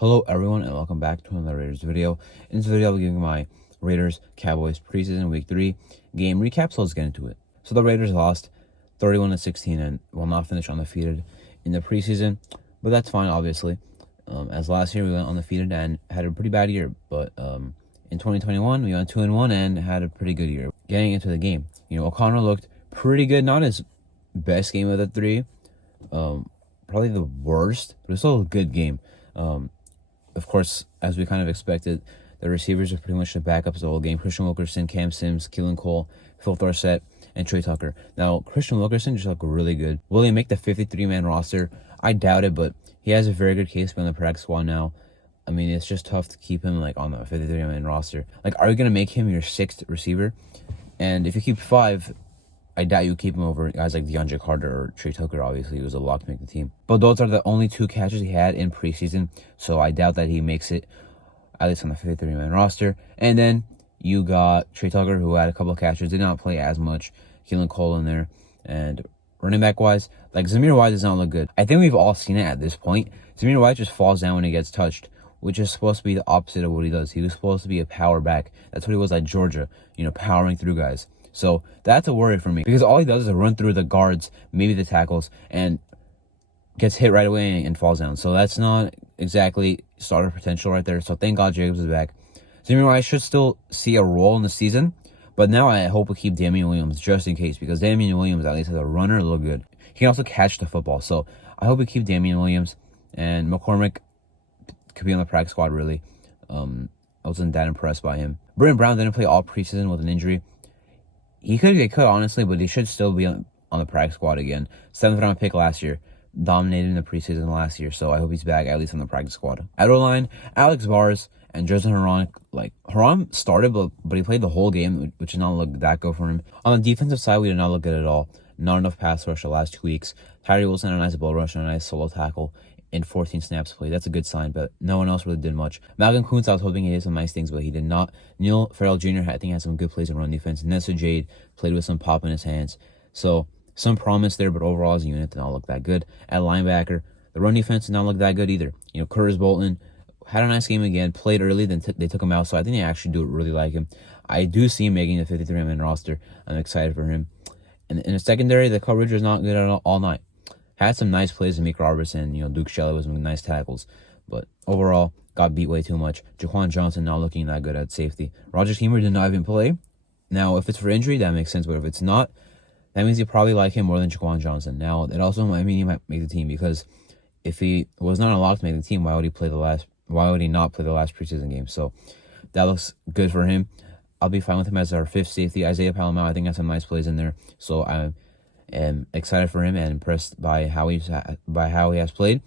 Hello everyone and welcome back to another Raiders video. In this video I'll be giving my Raiders Cowboys preseason week 3 game recap, so let's get into it. So the Raiders lost 31-16 and will not finish undefeated in the preseason, but that's fine obviously. As last year we went undefeated and had a pretty bad year, but in 2021 we went 2-1 and had a pretty good year. Getting into the game, O'Connor looked pretty good, not his best game of the three, probably the worst, but it's still a good game. Of course, as we kind of expected, the receivers are pretty much the backups the whole game. Christian Wilkerson, Cam Sims, Keelan Cole, Phil Dorsett, and Trey Tucker. Now, Christian Wilkerson just looked really good. Will he make the 53-man roster? I doubt it, but he has a very good case to be on the practice squad now. I mean, it's just tough to keep him on the 53-man roster. Are you going to make him your 6th receiver? And if you keep 5, I doubt you keep him over guys like DeAndre Carter or Trey Tucker. Obviously, he was a lock to make the team. But those are the only 2 catches he had in preseason, so I doubt that he makes it, at least on the 53-man roster. And then you got Trey Tucker, who had a couple of catches, did not play as much. Keelan Cole in there. And running back-wise, Zamir White does not look good. I think we've all seen it at this point. Zamir White just falls down when he gets touched, which is supposed to be the opposite of what he does. He was supposed to be a power back. That's what he was at Georgia, powering through guys. So that's a worry for me because all he does is run through the guards, maybe the tackles, and gets hit right away and falls down. So that's not exactly starter potential right there. So thank God Jacobs is back. Zamir White should still see a role in the season, but now I hope we keep Damian Williams just in case, because Damian Williams, at least as a runner, look good. He can also catch the football. So I hope we keep Damian Williams, and McCormick could be on the practice squad, really. I wasn't that impressed by him. Britton Brown didn't play all preseason with an injury. He could get cut, honestly, but he should still be on the practice squad again. 7th round pick last year. Dominated in the preseason last year, so I hope he's back, at least on the practice squad. At O-line, Alex Bars and Justin Herron. Herron started, but he played the whole game, which did not look that good for him. On the defensive side, we did not look good at all. Not enough pass rush the last 2 weeks. Tyree Wilson had a nice bull rush and a nice solo tackle in 14 snaps played. That's a good sign, but no one else really did much. Malcolm Kuntz, I was hoping he did some nice things, but he did not. Neil Farrell Jr., I think, had some good plays in run defense. Nessa Jade played with some pop in his hands. So, some promise there, but overall as a unit did not look that good. At linebacker, the run defense did not look that good either. Curtis Bolton had a nice game again, played early, then they took him out, so I think they actually do really like him. I do see him making the 53-man roster. I'm excited for him. And in the secondary, the coverage was not good at all night. Had some nice plays to Meek Robertson, Duke Shelley was making nice tackles, but overall got beat way too much. Jaquan Johnson not looking that good at safety. Roger Teamer did not even play. Now, if it's for injury, that makes sense, but if it's not, that means you probably like him more than Jaquan Johnson. Now, it also might mean he might make the team, because if he was not allowed to make the team, why would he not play the last preseason game? So that looks good for him. I'll be fine with him as our 5th safety. Isaiah Palomar, I think, has some nice plays in there, so I'm excited for him and impressed by how he has played.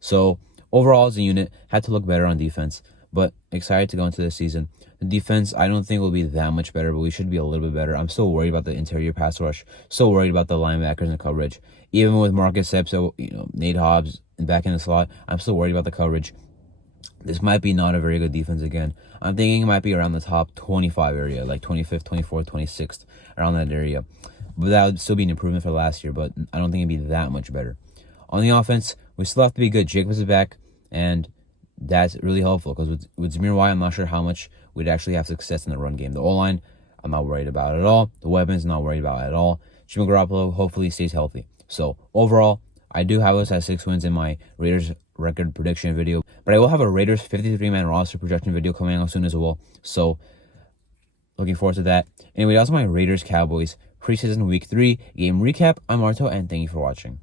So overall, as a unit, had to look better on defense, but excited to go into this season. The defense, I don't think will be that much better, but we should be a little bit better. I'm still worried about the interior pass rush. Still worried about the linebackers and coverage. Even with Marcus Sepso, Nate Hobbs back in the slot, I'm still worried about the coverage. This might be not a very good defense again. I'm thinking it might be around the top 25 area, like 25th, 24th, 26th, around that area. But that would still be an improvement for last year, but I don't think it'd be that much better. On the offense, we still have to be good. Jacobs is back, and that's really helpful, because with Zamir White, I'm not sure how much we'd actually have success in the run game. The O-line, I'm not worried about at all. The weapons, not worried about at all. Jimmy Garoppolo hopefully stays healthy. So, overall, I do have us at 6 wins in my Raiders record prediction video, but I will have a Raiders 53-man roster projection video coming out soon as well. So, looking forward to that. Anyway, that's my Raiders Cowboys preseason week 3 game recap. I'm Marto, and thank you for watching.